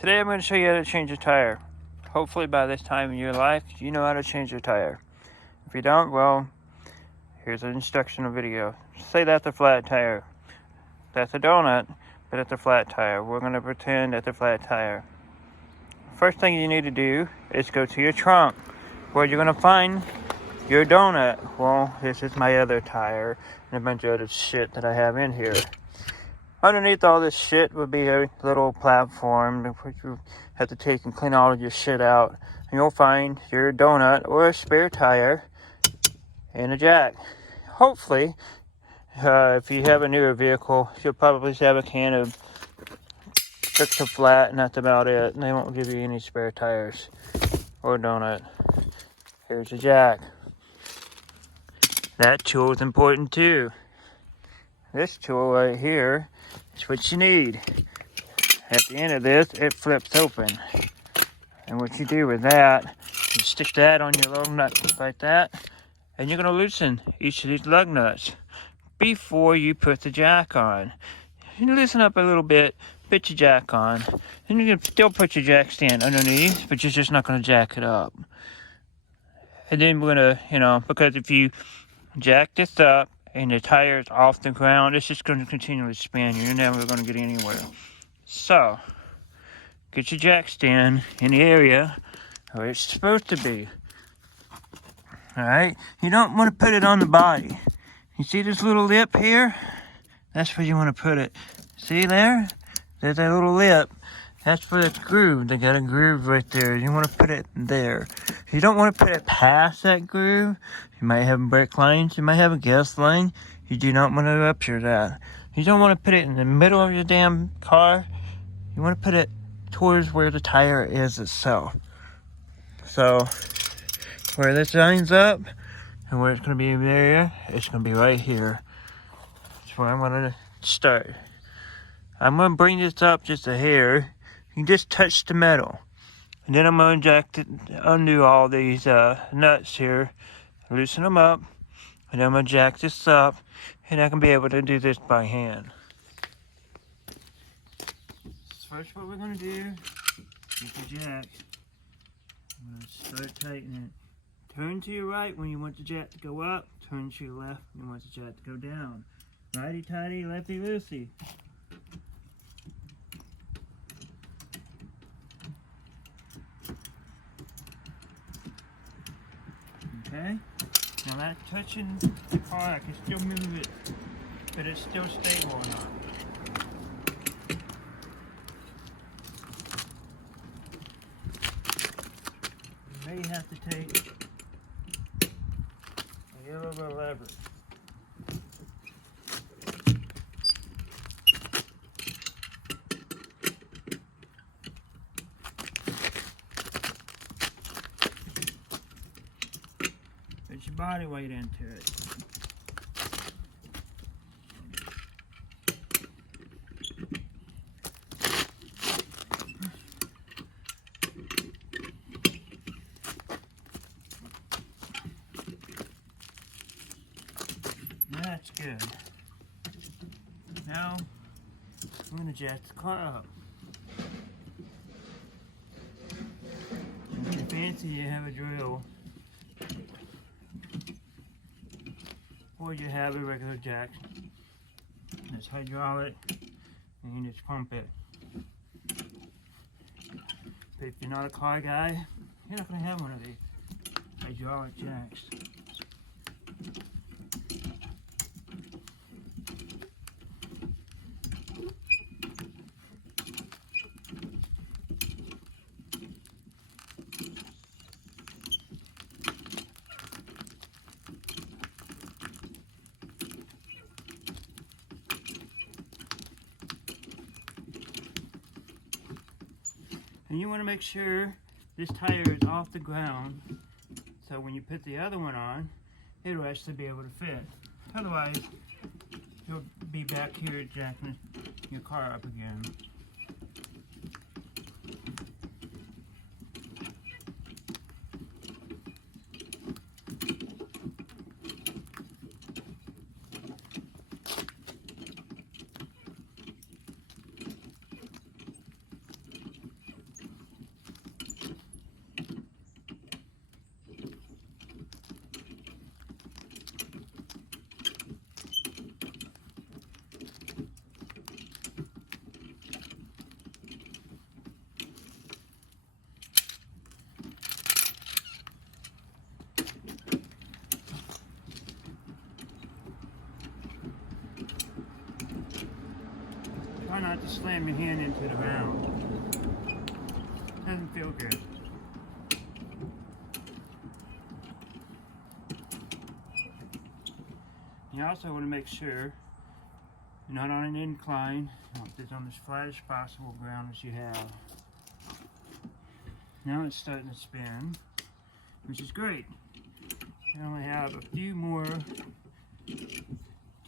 Today I'm going to show you how to change a tire. Hopefully by this time in your life, you know how to change your tire. If you don't, well, here's an instructional video. Say that's a flat tire. That's a donut, but it's a flat tire. We're going to pretend that's a flat tire. First thing you need to do is go to your trunk, where you're going to find your donut. Well, this is my other tire and a bunch of other shit that I have in here. Underneath all this shit would be a little platform which you have to take and clean all of your shit out. And you'll find your donut or a spare tire and a jack. Hopefully, if you have a newer vehicle, you'll probably have a can of fix a flat and that's about it. And they won't give you any spare tires or donut. Here's a jack. That tool is important too. This tool right here is what you need. At the end of this, it flips open. And what you do with that, you stick that on your lug nut like that, and you're going to loosen each of these lug nuts before you put the jack on. You loosen up a little bit, put your jack on, and you can still put your jack stand underneath, but you're just not going to jack it up. And then we're going to, because if you jack this up, and the tire is off the ground, it's just going to continually spin. You're never going to get anywhere. So, get your jack stand in the area where it's supposed to be. Alright? You don't want to put it on the body. You see this little lip here? That's where you want to put it. See there? There's that little lip. That's for the groove. They got a groove right there. You want to put it there. You don't want to put it past that groove. You might have brake lines. You might have a gas line. You do not want to rupture that. You don't want to put it in the middle of your damn car. You want to put it towards where the tire is itself. So, where this lines up and where it's going to be there, it's going to be right here. That's where I'm going to start. I'm going to bring this up just a hair. You just touch the metal. And then I'm going to undo all these nuts here. Loosen them up. And then I'm going to jack this up. And I can be able to do this by hand. First what we're going to do, get the jack. I'm going to start tightening it. Turn to your right when you want the jack to go up. Turn to your left when you want the jack to go down. Righty-tighty, lefty-loosey. Okay, now that's touching the car. I can still move it, but it's still stable enough. You may have to take a little bit of leverage. Put your body weight into it. That's good. Now, I'm going to jack the car up. If you're fancy, you have a drill. Or you have a regular jack. It's hydraulic, and you just pump it. But if you're not a car guy, you're not going to have one of these hydraulic jacks. And you want to make sure this tire is off the ground, so when you put the other one on, it'll actually be able to fit. Otherwise, you'll be back here jacking your car up again. slam your hand into the ground. Doesn't feel good. You also want to make sure you're not on an incline. You want this on as flat as possible ground as you have. Now it's starting to spin, which is great. I only have a few more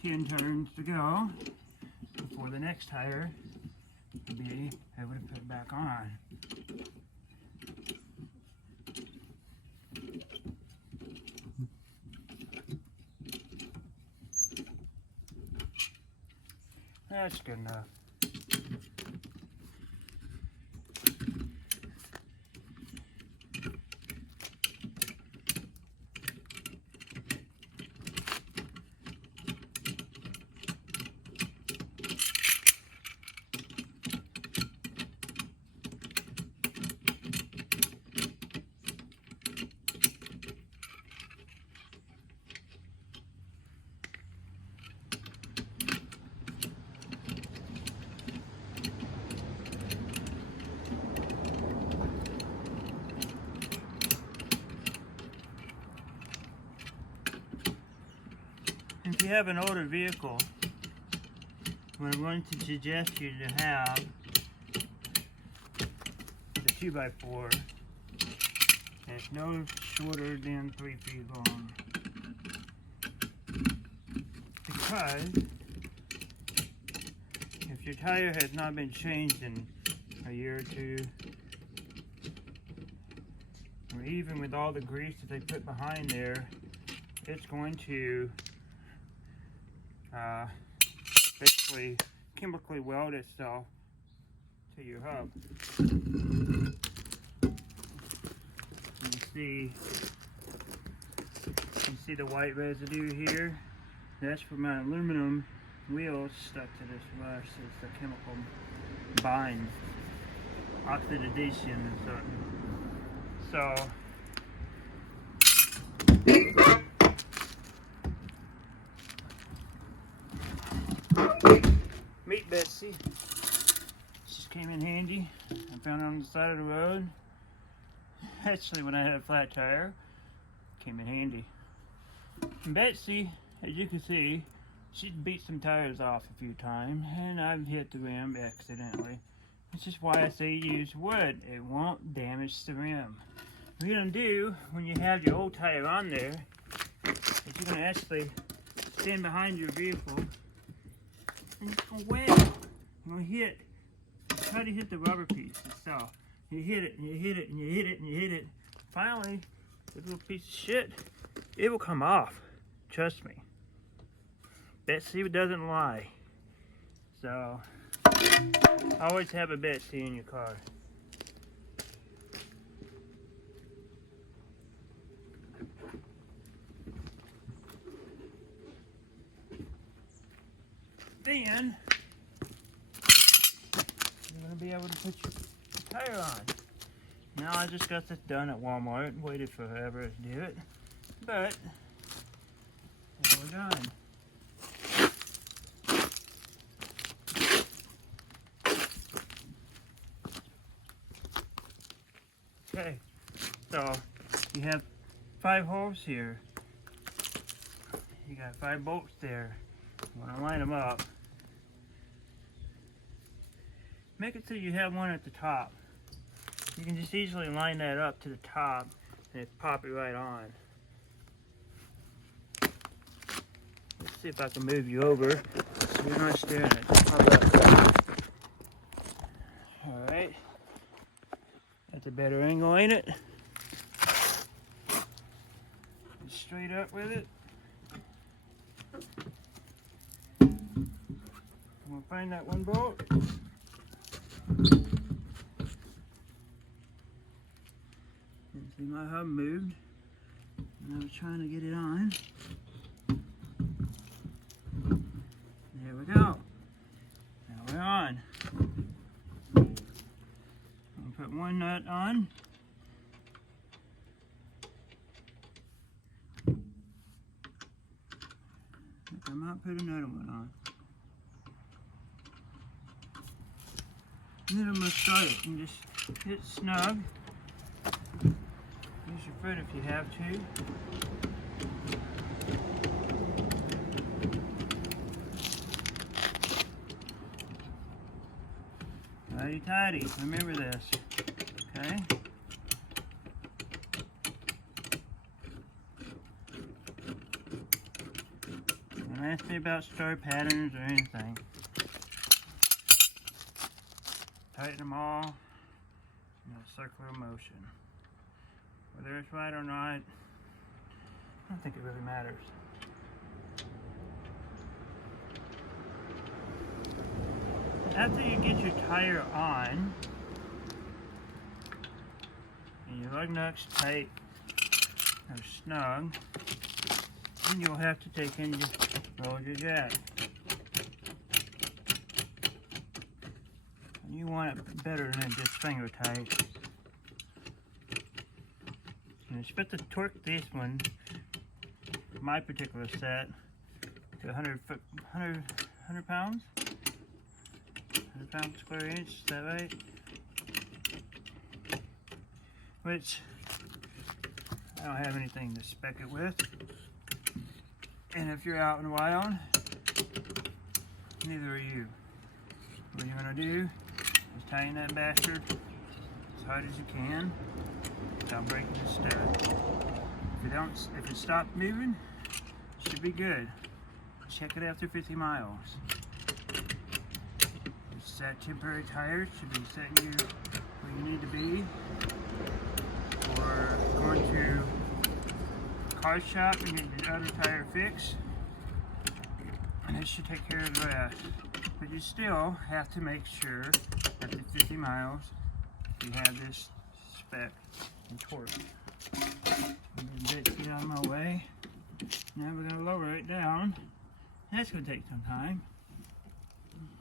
10 turns to go before the next tire will be able to put it back on. That's good enough. If you have an older vehicle, what I'm going to suggest you to have the 2x4, and it's no shorter than 3 feet long. Because if your tire has not been changed in a year or two, or even with all the grease that they put behind there, it's going to basically chemically weld itself to your hub. You see the white residue here? That's from my aluminum wheels stuck to this rust. It's the chemical bind, oxidation and something. So meet Betsy. She came in handy. I found her on the side of the road. Actually, when I had a flat tire, came in handy. And Betsy, as you can see, she's beat some tires off a few times, and I've hit the rim accidentally. This is why I say use wood. It won't damage the rim. What you're gonna do when you have your old tire on there is you're gonna actually stand behind your vehicle and it's gonna wail. You're gonna hit. Try to hit the rubber piece itself. You hit it and you hit it and you hit it and you hit it. Finally, this little piece of shit, it will come off. Trust me. Betsy doesn't lie. So, always have a Betsy in your car. Then, you're going to be able to put your tire on. Now I just got this done at Walmart and waited forever to do it. But, we're done. Okay, so you have 5 holes here. You got 5 bolts there. You want to line them up. Make it so you have one at the top. You can just easily line that up to the top and pop it right on. Let's see if I can move you over so you're not staring at it. How about that? Alright. That's a better angle, ain't it? Straight up with it. I'm gonna find that one bolt. See, my hub moved. And I was trying to get it on. There we go. Now we're on. I'm gonna put one nut on. I might put another one on. And then I'm going to start it and just hit snug. Use your foot if you have to. Righty tighty, remember this, okay? Don't ask me about star patterns or anything. Tighten them all in a circular motion. Whether it's right or not, I don't think it really matters. After you get your tire on, and your lug nuts tight or snug, then you'll have to take and just roll your jack. And you want it better than just finger tight. And expect to torque this one, my particular set, to 100 pounds? 100 pounds square inch, is that right? Which, I don't have anything to spec it with. And if you're out in the wild, neither are you. What you're gonna do is tighten that bastard as hard as you can without breaking the stud. If it stops moving, it should be good. Check it after 50 miles. That temporary tire should be setting you where you need to be, or going to the car shop and getting your other tire fixed, and it should take care of the rest. But you still have to make sure after 50 miles you have this spec and torque. Get out of my way. Now we're going to lower it down. That's going to take some time.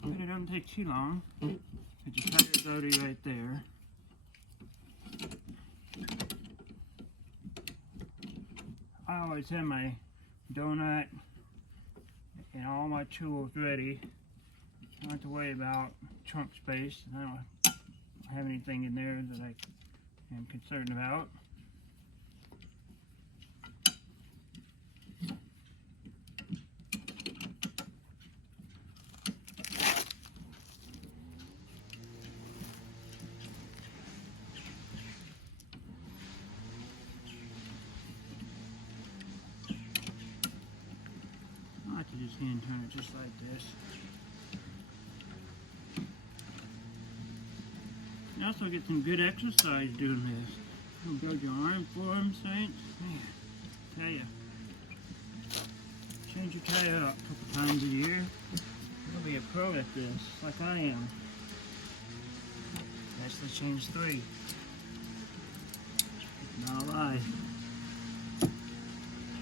But it doesn't take too long. But your tire's already right there. I always have my donut and all my tools ready. I don't have to worry about trunk space. I don't have anything in there that I am concerned about. You just hand turn it just like this. You also get some good exercise doing this. You'll build your arm form, saints. Man, I tell you, change your tire up a couple times a year. You'll be a pro at this, like I am. Actually change 3. Not a lie.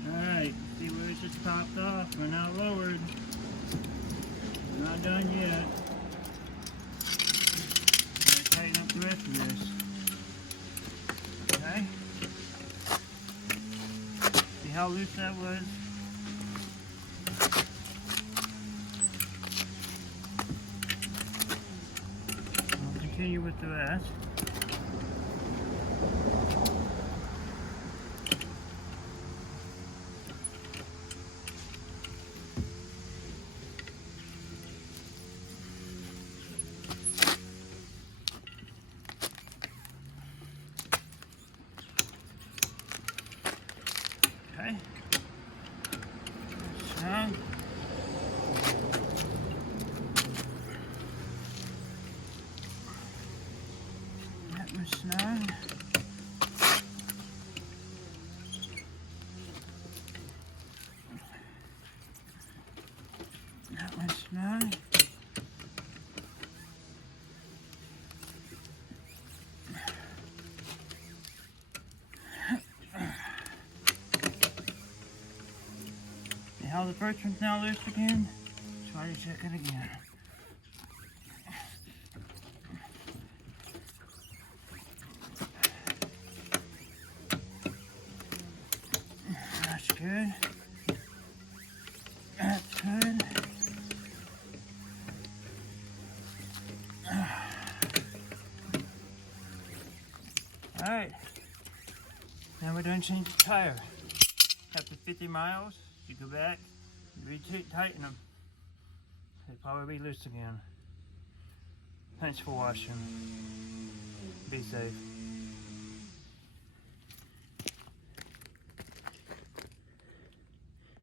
Alright, see where it just popped off. We're now lowered. We're not done yet. Gotta tighten up the rest of this. Okay? See how loose that was? I'll continue with the rest. Okay. Snug. That was snug. That was snug. How the first one's now loose again. Try to check it again. That's good. That's good. Alright, now we're done changing the tire. After 50 miles, you go back, tighten them. They'll probably be loose again. Thanks for watching. Be safe.